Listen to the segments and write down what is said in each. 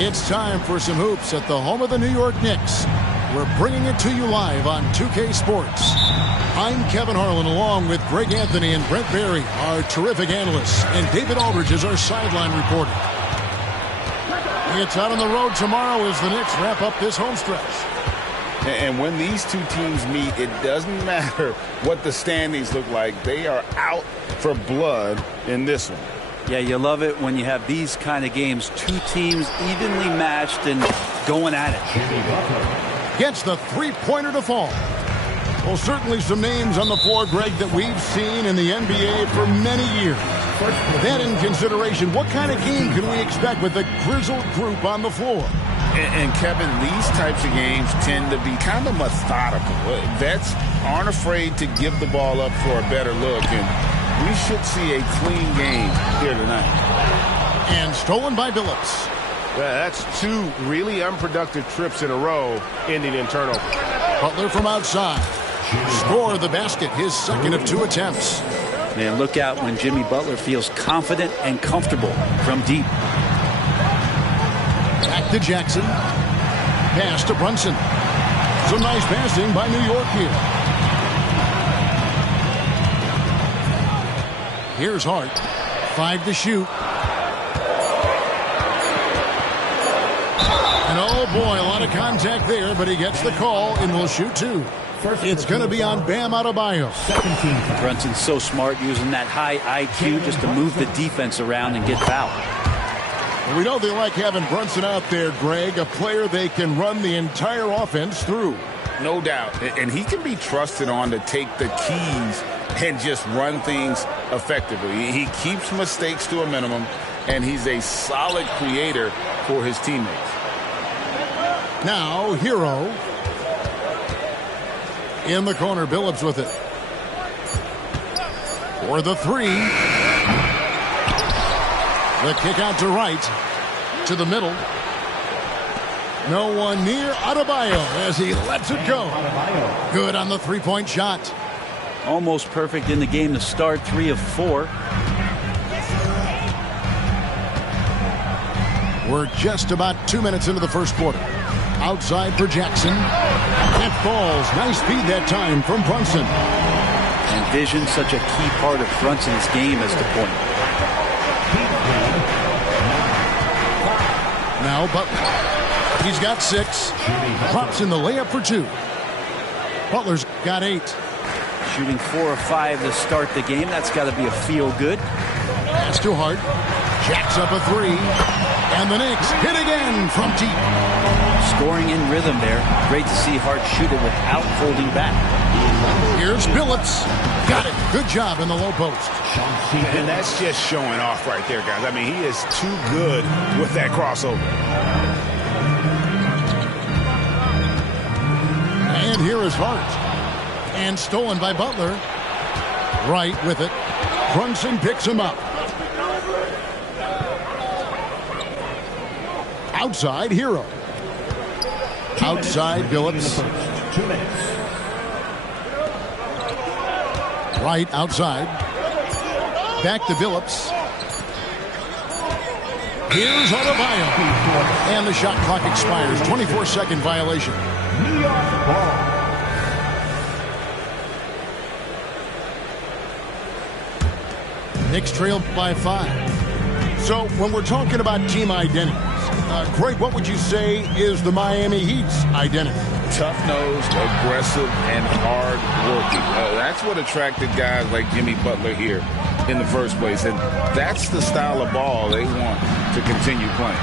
It's time for some hoops at the home of the New York Knicks. We're bringing it to you live on 2K Sports. I'm Kevin Harlan along with Greg Anthony and Brent Barry, our terrific analysts, and David Aldridge is our sideline reporter. It's out on the road tomorrow as the Knicks wrap up this home stretch. And when these two teams meet, it doesn't matter what the standings look like. They are out for blood in this one. Yeah, you love it when you have these kind of games. Two teams evenly matched and going at it. Gets the three-pointer to fall. Well, certainly some names on the floor, Greg, that we've seen in the NBA for many years. That in consideration, what kind of game can we expect with the grizzled group on the floor? And Kevin, these types of games tend to be kind of methodical. Vets aren't afraid to give the ball up for a better look, and we should see a clean game here tonight. And stolen by Billups. Well, that's two really unproductive trips in a row ending in turnover. Butler from outside. Score the basket, his second of two attempts. Man, look out when Jimmy Butler feels confident and comfortable from deep. Back to Jackson. Pass to Brunson. Some nice passing by New York here. Here's Hart. 5 to shoot. And oh boy, a lot of contact there, but he gets the call and will shoot two. It's going to be on Bam Adebayo. Brunson's so smart using that high IQ just to move the defense around and get fouled. We know they like having Brunson out there, Greg, a player they can run the entire offense through. No doubt. And he can be trusted on to take the keys and just run things effectively. He keeps mistakes to a minimum, and he's a solid creator for his teammates. Now, Hero. In the corner, Billups with it. For the three. The kick out to right. To the middle. No one near Adebayo as he lets it go. Good on the three-point shot. Almost perfect in the game to start, 3 of 4. We're just about 2 minutes into the first quarter. Outside for Jackson. That falls. Nice feed that time from Brunson. And vision, such a key part of Brunson's game as the point. Now Butler. He's got 6. Drops in the layup for 2. Butler's got 8. Shooting 4 of 5 to start the game. That's got to be a feel-good. Pass to Hart. Jacks up a 3. And the Knicks hit again from deep. Scoring in rhythm there. Great to see Hart shoot it without holding back. Here's Billups. Got it. Good job in the low post. And that's just showing off right there, guys. I mean, he is too good with that crossover. And here is Hart. And stolen by Butler. Right with it. Brunson picks him up. Outside, Hero. Outside, Billups. 2 minutes. Right outside. Back to Billups. Here's Adebayo. And the shot clock expires. 24-second violation. New York ball. Knicks trail by 5. So when we're talking about team identities, Greg, what would you say is the Miami Heat's identity? Tough-nosed, aggressive, and hard-working. That's what attracted guys like Jimmy Butler here in the first place. And that's the style of ball they want to continue playing.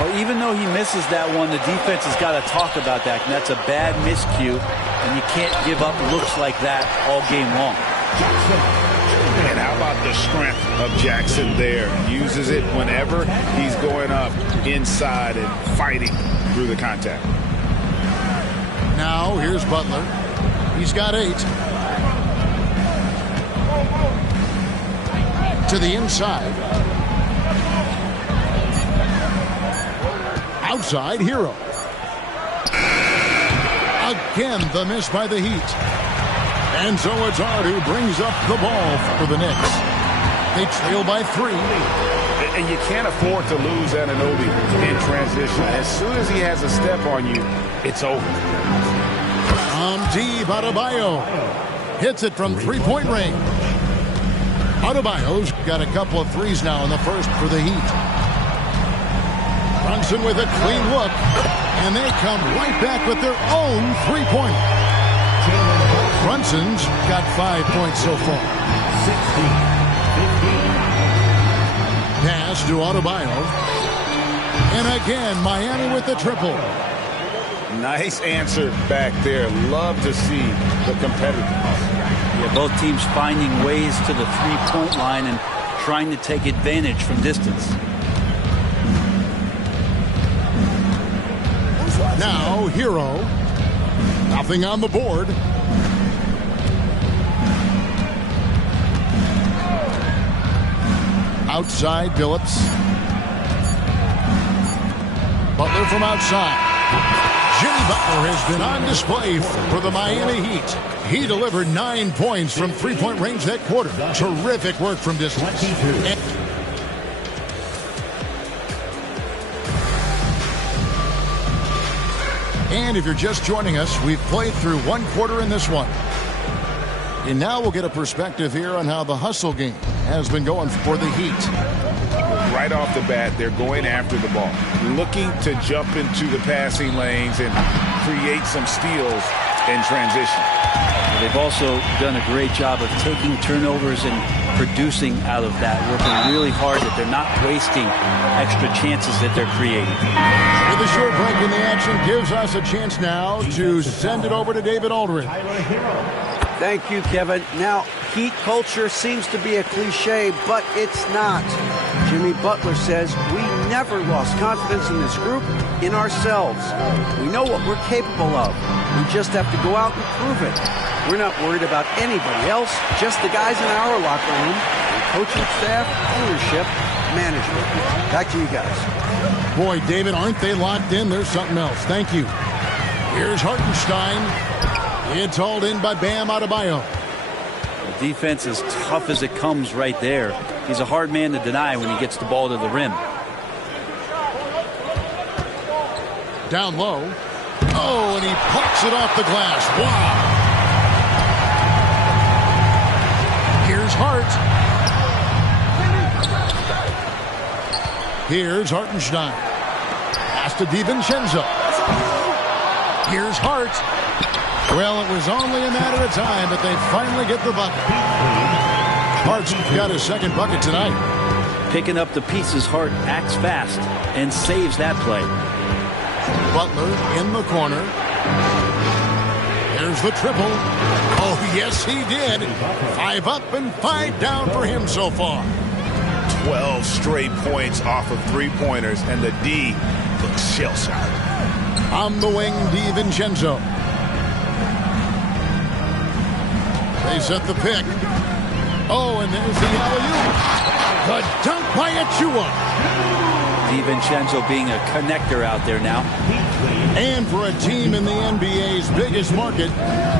Well, even though he misses that one, the defense has got to talk about that. And that's a bad miscue, and you can't give up looks like that all game long. And how about the strength of Jackson there? Uses it whenever he's going up inside and fighting through the contact. Now, here's Butler. He's got 8. To the inside. Outside, Hero. Again, the miss by the Heat. And so it's Hart who brings up the ball for the Knicks. They trail by 3. And you can't afford to lose Anunoby in transition. As soon as he has a step on you, it's over. Deep, Adebayo hits it from 3-point range. Adebayo's got a couple of threes now in the first for the Heat. Brunson with a clean look, and they come right back with their own 3-pointer. Brunson's got 5 points so far. 16, 15. Pass to Adebayo. And again, Miami with the triple. Nice answer back there. Love to see the competitiveness. Yeah, both teams finding ways to the three-point line and trying to take advantage from distance. Now, Hero. Nothing on the board. Outside, Billups. Butler from outside. Jimmy Butler has been on display for the Miami Heat. He delivered 9 points from 3-point range that quarter. Terrific work from distance. And if you're just joining us, we've played through 1 quarter in this one. And now we'll get a perspective here on how the hustle game has been going for the Heat. Right off the bat, they're going after the ball, looking to jump into the passing lanes and create some steals in transition. They've also done a great job of taking turnovers and producing out of that, working really hard that they're not wasting extra chances that they're creating. With a short break in the action gives us a chance now to send it over to David Aldridge. Thank you, Kevin. Now, Heat culture seems to be a cliche, but it's not. Jimmy Butler says we never lost confidence in this group, in ourselves. We know what we're capable of. We just have to go out and prove it. We're not worried about anybody else, just the guys in our locker room, and coaching staff, ownership, management. Back to you guys. Boy, David, aren't they locked in? There's something else. Thank you. Here's Hartenstein. It's hauled in by Bam Adebayo. The defense is tough as it comes right there. He's a hard man to deny when he gets the ball to the rim. Down low. Oh, and he plucks it off the glass. Wow. Here's Hart. Here's Hartenstein. Pass to DiVincenzo. Here's Hart. Well, it was only a matter of time, but they finally get the bucket. Hart's got his second bucket tonight. Picking up the pieces, Hart acts fast and saves that play. Butler in the corner. There's the triple. Oh, yes, he did. 5 up and 5 down for him so far. 12 straight points off of three-pointers, and the D looks shell-shocked. On the wing, DiVincenzo. They set the pick. Oh, and there's the alley-oop. The dunk by Achua. DiVincenzo being a connector out there now. And for a team in the NBA's biggest market,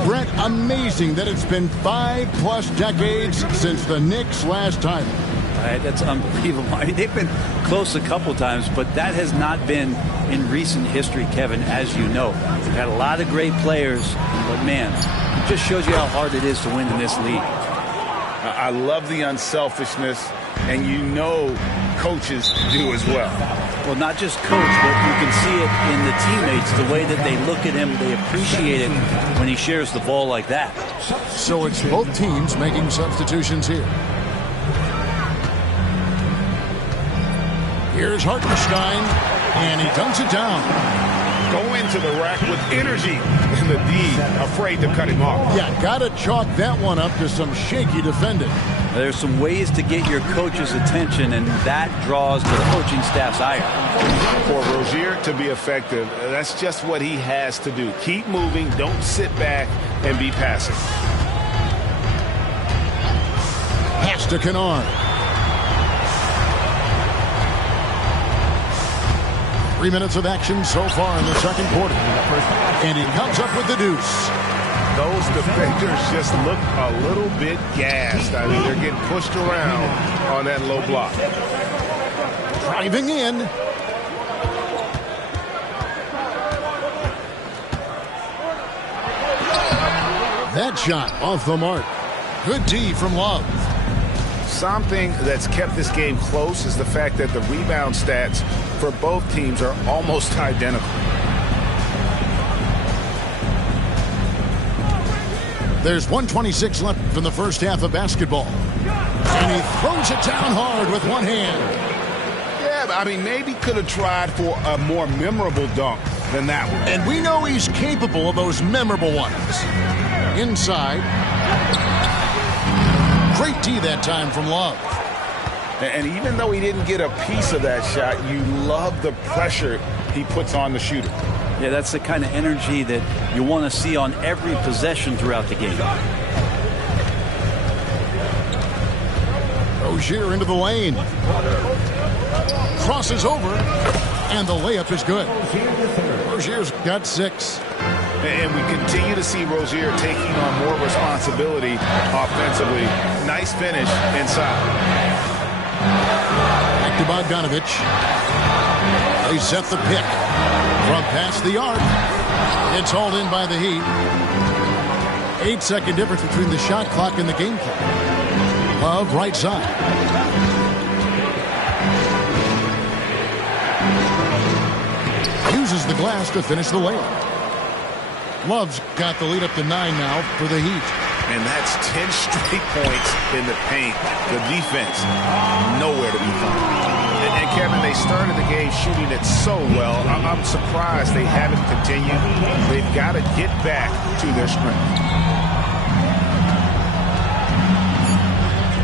Brett, amazing that it's been 5+ decades since the Knicks' last title. That's unbelievable. I mean, they've been close a couple times, but that has not been in recent history, Kevin, as you know. They've had a lot of great players, but man, it just shows you how hard it is to win in this league. I love the unselfishness, and you know coaches do as well. Well, not just coach, but you can see it in the teammates, the way that they look at him. They appreciate it when he shares the ball like that. So it's both teams making substitutions here. Here's Hartenstein, and he dunks it down. Go into the rack with energy, and the D afraid to cut him off. Yeah, got to chalk that one up to some shaky defending. There's some ways to get your coach's attention, and that draws the coaching staff's ire. For Rozier to be effective, that's just what he has to do. Keep moving, don't sit back and be passive. Pass to Kennard. 3 minutes of action so far in the second quarter. And he comes up with the deuce. Those defenders just look a little bit gassed. I mean, they're getting pushed around on that low block. Driving in. That shot off the mark. Good D from Love. Something that's kept this game close is the fact that the rebound stats for both teams are almost identical. There's 1:26 left in the first half of basketball. And he throws it down hard with one hand. Yeah, I mean, maybe could have tried for a more memorable dunk than that one. And we know he's capable of those memorable ones. Inside. Great D that time from Love. And even though he didn't get a piece of that shot, you love the pressure he puts on the shooter. Yeah, that's the kind of energy that you want to see on every possession throughout the game. Rozier into the lane. Crosses over, and the layup is good. Rozier's got 6. And we continue to see Rozier taking on more responsibility offensively. Nice finish inside. Back to Bogdanovich. They set the pick from past the arc. It's hauled in by the Heat. 8-second difference between the shot clock and the game clock. Love right side. Uses the glass to finish the layup. Love's got the lead up to 9 now for the Heat. And that's 10 straight points in the paint. The defense, nowhere to be found. And Kevin, they started the game shooting it so well. I'm surprised they haven't continued. They've got to get back to their strength.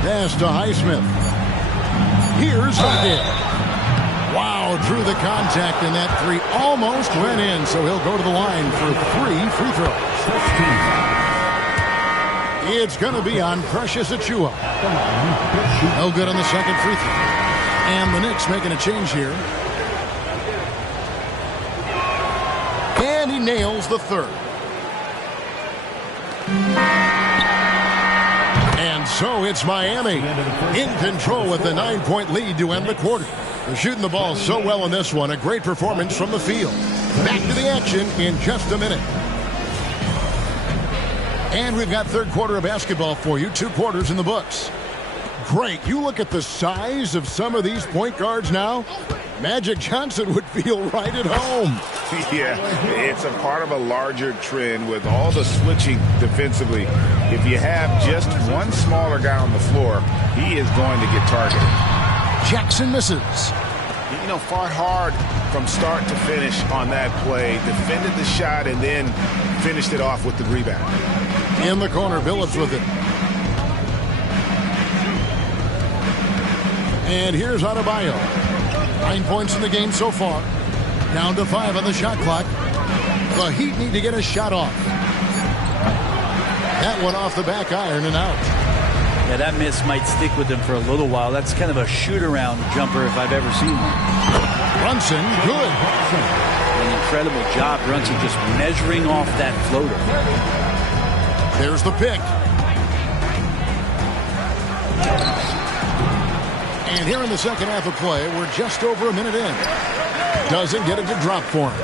Pass to Highsmith. Here's Harden. Wow, drew the contact, and that 3 almost went in, so he'll go to the line for 3 free throws. It's going to be on Precious Achiuwa. No good on the second free throw. And the Knicks making a change here. And he nails the third. And so it's Miami in control with the 9-point lead to end the quarter. They're shooting the ball so well in this one. A great performance from the field. Back to the action in just a minute. And we've got third quarter of basketball for you. 2 quarters in the books. Great. You look at the size of some of these point guards now. Magic Johnson would feel right at home. Yeah, it's a part of a larger trend with all the switching defensively. If you have just one smaller guy on the floor, he is going to get targeted. Jackson misses. You know, fought hard from start to finish on that play. Defended the shot and then finished it off with the rebound. In the corner, Billups with it. And here's Adebayo. 9 points in the game so far. Down to 5 on the shot clock. The Heat need to get a shot off. That one off the back iron and out. Yeah, that miss might stick with him for a little while. That's kind of a shoot-around jumper if I've ever seen one. Brunson, good. An incredible job, Brunson, just measuring off that floater. There's the pick. And here in the second half of play, we're just over a minute in. Doesn't get it to drop for him.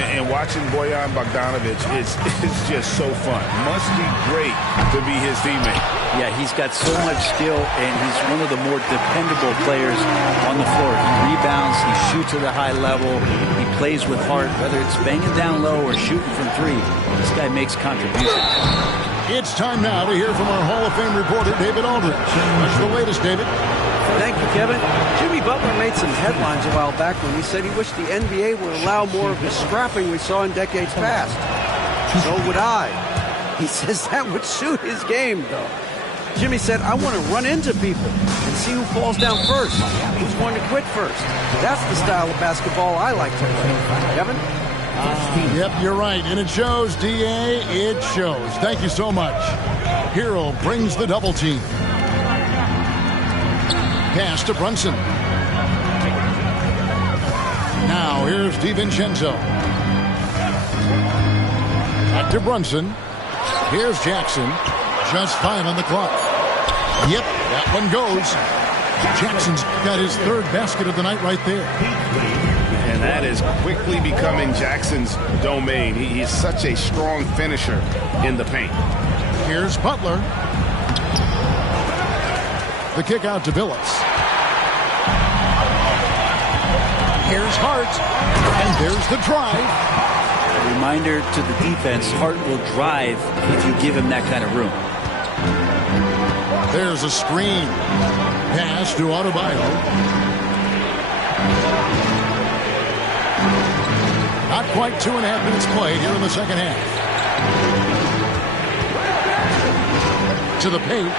And watching Bojan Bogdanovic is just so fun. Must be great to be his teammate. Yeah, he's got so much skill, and he's one of the more dependable players on the floor. He rebounds, he shoots at a high level, he plays with heart, whether it's banging down low or shooting from three. This guy makes contributions. It's time now to hear from our Hall of Fame reporter, David Aldridge. What's the latest, David? Thank you, Kevin. Jimmy Butler made some headlines a while back when he said he wished the NBA would allow more of the scrapping we saw in decades past. So would I. He says that would suit his game, though. Jimmy said, I want to run into people and see who falls down first, who's going to quit first. That's the style of basketball I like to play. Kevin? Yep, you're right. And it shows, D.A. It shows. Thank you so much. Hero brings the double team. Pass to Brunson. Now here's DiVincenzo. Back to Brunson. Here's Jackson. Just 5 on the clock. Yep, that one goes. Jackson's got his third basket of the night right there. And that is quickly becoming Jackson's domain. He's such a strong finisher in the paint. Here's Butler. The kick out to Billups. Here's Hart. And there's the drive. A reminder to the defense, Hart will drive if you give him that kind of room. There's a screen. Pass to Adebayo. Not quite 2.5 minutes played here in the second half. To the paint.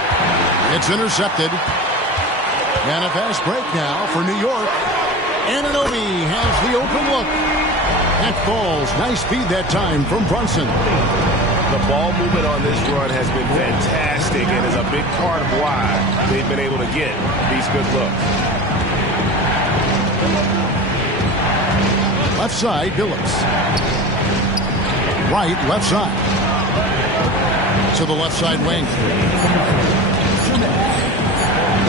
It's intercepted. And a fast break now for New York. Anunoby has the open look. That falls. Nice speed that time from Brunson. The ball movement on this run has been fantastic and is a big part of why they've been able to get these good looks. Left side, Billups. Right, left side. To the left side wing.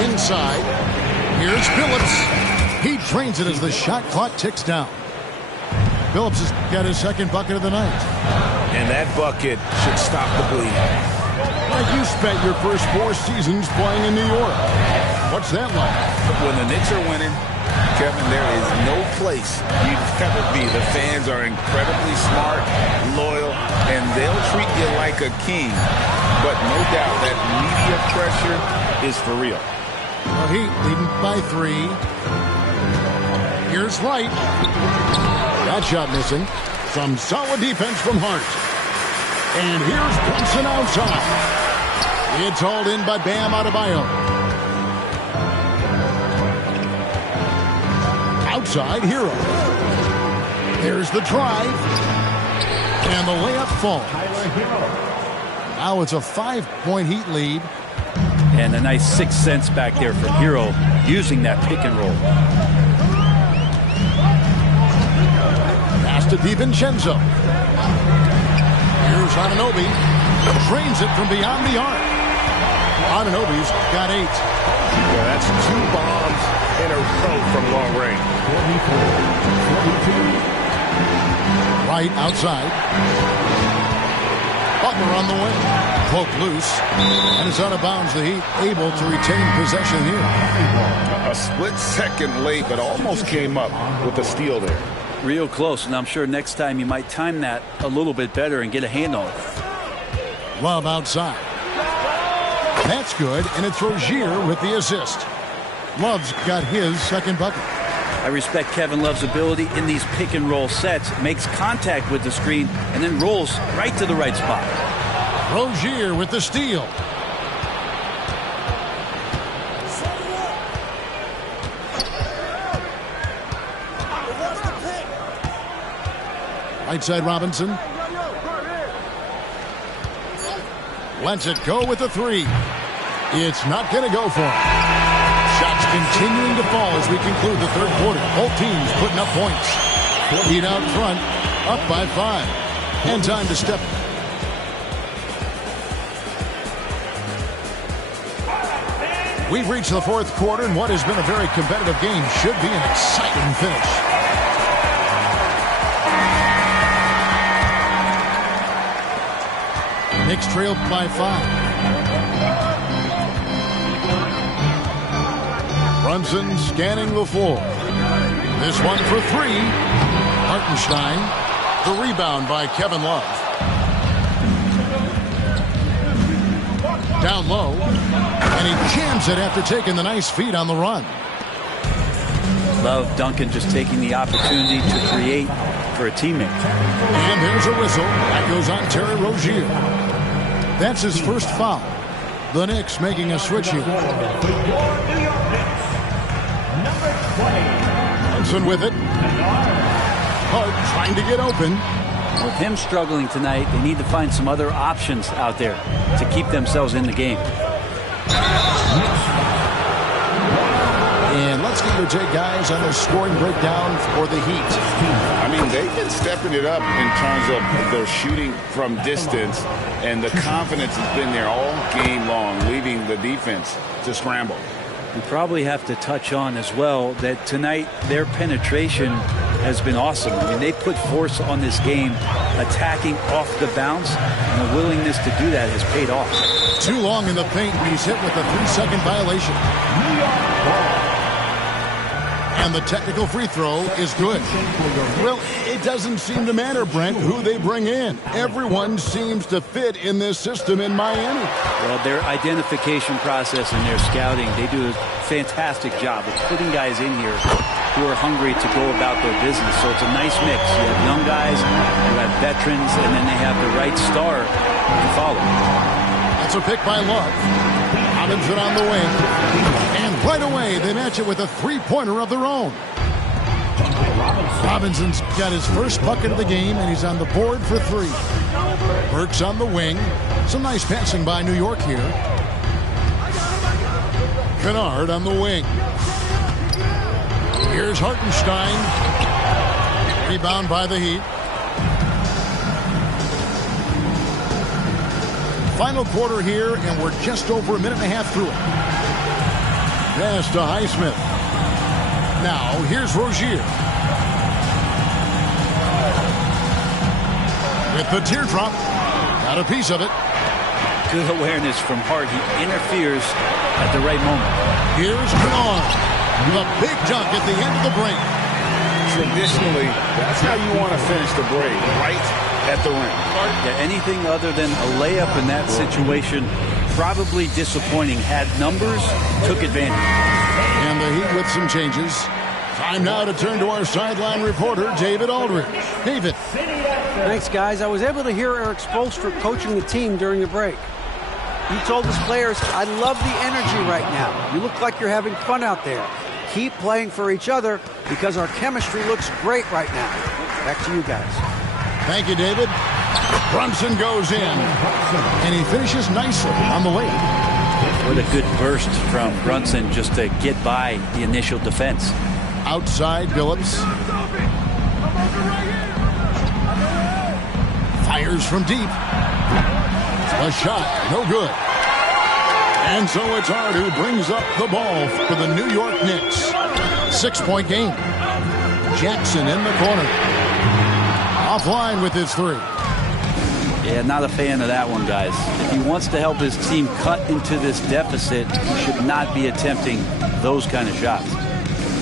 Inside. Here's Billups. He drains it as the shot clock ticks down. Billups has got his second bucket of the night. And that bucket should stop the bleed. Like you spent your first 4 seasons playing in New York. What's that like? When the Knicks are winning, Kevin, there is no place you'd ever be. The fans are incredibly smart, loyal, and they'll treat you like a king. But no doubt that media pressure is for real. Well, Heat leading by 3. Here's Wright. That shot missing. Some solid defense from Hart. And here's Brunson outside. It's hauled in by Bam Adebayo. Outside, Hero. There's the drive. And the layup falls. Now it's a 5-point Heat lead. And a nice 6 cents back there for Hero using that pick and roll. Pass to DiVincenzo. Here's Anunoby. Drains it from beyond the arc. Anunoby's got 8. Yeah, that's 2 bombs in a row from long range. Right outside. Butler on the wing. Poke loose. And it's out of bounds. The Heat able to retain possession here. A split second late, but almost came up with a steal there. Real close, and I'm sure next time you might time that a little bit better and get a hand on it. Love outside. That's good, and it's Rozier with the assist. Love's got his second bucket. I respect Kevin Love's ability in these pick and roll sets. Makes contact with the screen and then rolls right to the right spot. Rozier with the steal. Right side Robinson. Lets it go with the 3. It's not going to go for him. Shots continuing to fall as we conclude the third quarter. Both teams putting up points. Heat out front, up by 5. And time to step. We've reached the fourth quarter, and what has been a very competitive game should be an exciting finish. Knicks trailed by 5. Brunson scanning the floor. This one for 3. Hartenstein. The rebound by Kevin Love. Down low. And he jams it after taking the nice feed on the run. Love Duncan just taking the opportunity to create for a teammate. And there's a whistle. That goes on Terry Rozier. That's his first foul. The Knicks making a switch here. Brunson with it. Hart trying to get open. With him struggling tonight, they need to find some other options out there to keep themselves in the game. And let's get your take, guys, on their scoring breakdown for the Heat. I mean, they've been stepping it up in terms of their shooting from distance, and the confidence has been there all game long, leaving the defense to scramble. We probably have to touch on as well that tonight their penetration has been awesome. I mean, they put force on this game, attacking off the bounce, and the willingness to do that has paid off. Too long in the paint, and he's hit with a 3-second violation. And the technical free throw is good. Well, it doesn't seem to matter, Brent, who they bring in. Everyone seems to fit in this system in Miami. Well, their identification process and their scouting, they do a fantastic job of putting guys in here who are hungry to go about their business. So it's a nice mix. You have young guys, you have veterans, and then they have the right star to follow. That's a pick by Love. Robinson on the wing. And right away, they match it with a three-pointer of their own. Robinson's got his first bucket of the game, and he's on the board for 3. Burks on the wing. Some nice passing by New York here. Kennard on the wing. Here's Hartenstein. Rebound by the Heat. Final quarter here, and we're just over a minute and a half through it. Pass to Highsmith. Now, here's Rozier. With the teardrop. Got a piece of it. Good awareness from Hart. He interferes at the right moment. Here's Kennard. The big dunk at the end of the break. Traditionally, that's how you want to finish the break, right at the rim. Yeah, anything other than a layup in that situation, probably disappointing. Had numbers, took advantage. And the Heat with some changes. Time now to turn to our sideline reporter, David Aldridge. David. Thanks, guys. I was able to hear Eric Spoelstra coaching the team during the break. He told his players, I love the energy right now. You look like you're having fun out there. Keep playing for each other because our chemistry looks great right now. Back to you guys. Thank you, David. Brunson goes in, and he finishes nicely on the way. What a good burst from Brunson just to get by the initial defense. Outside, Billups. Fires from deep. A shot, no good. And so it's Hart who brings up the ball for the New York Knicks. 6-point game. Jackson in the corner. Offline with his 3. Yeah, not a fan of that one, guys. If he wants to help his team cut into this deficit, he should not be attempting those kind of shots.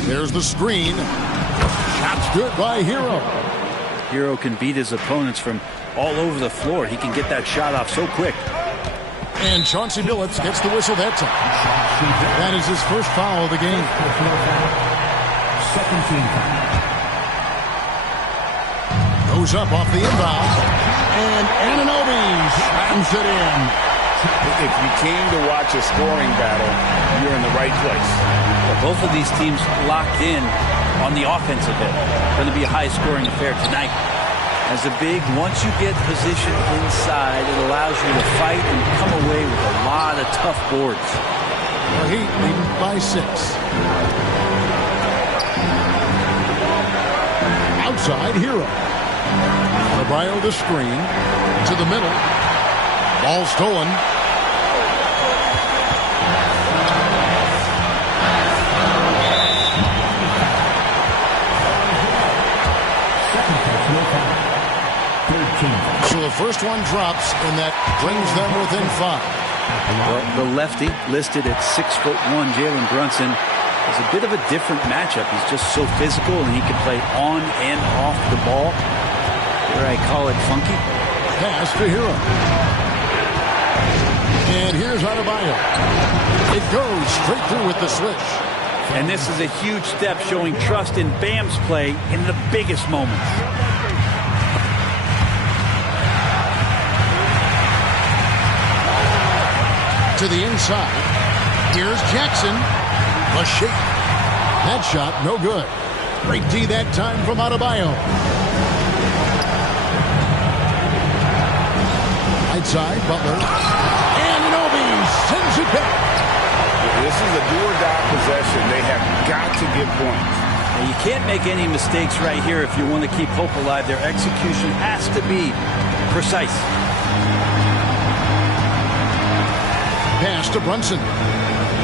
There's the screen. Shot's good by Hero. Hero can beat his opponents from all over the floor. He can get that shot off so quick. And Chauncey Billups gets the whistle that time. That is his first foul of the game. Second team foul. Goes up off the inbound. And Anunoby slams it in. If you came to watch a scoring battle, you're in the right place. Both of these teams locked in on the offensive end. Going to be a high-scoring affair tonight. As a big, once you get position inside, it allows you to fight and come away with a lot of tough boards. The Heat leading by 6. Outside, Hero. Adebayo the screen. To the middle. Ball stolen. So the first one drops, and that brings them within 5. Well, the lefty listed at 6'1", Jalen Brunson, is a bit of a different matchup. He's just so physical, and he can play on and off the ball. Here I call it funky. Pass to Hero. And here's Adebayo. It goes straight through with the switch. And this is a huge step showing trust in Bam's play in the biggest moments. To the inside. Here's Jackson. A shake. That shot, no good. Great D that time from Adebayo. Right side, Butler. And Anunoby sends it back. This is a do-or-die possession. They have got to get points. Now, you can't make any mistakes right here if you want to keep hope alive. Their execution has to be precise. Pass to Brunson.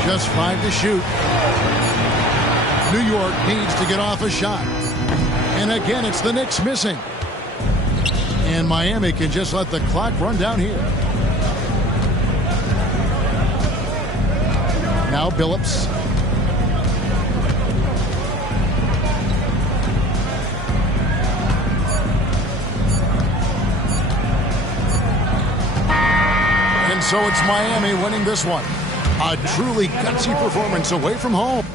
Just 5 to shoot. New York needs to get off a shot. And again, it's the Knicks missing. And Miami can just let the clock run down here. Now Billups. And so it's Miami winning this one. A truly gutsy performance away from home.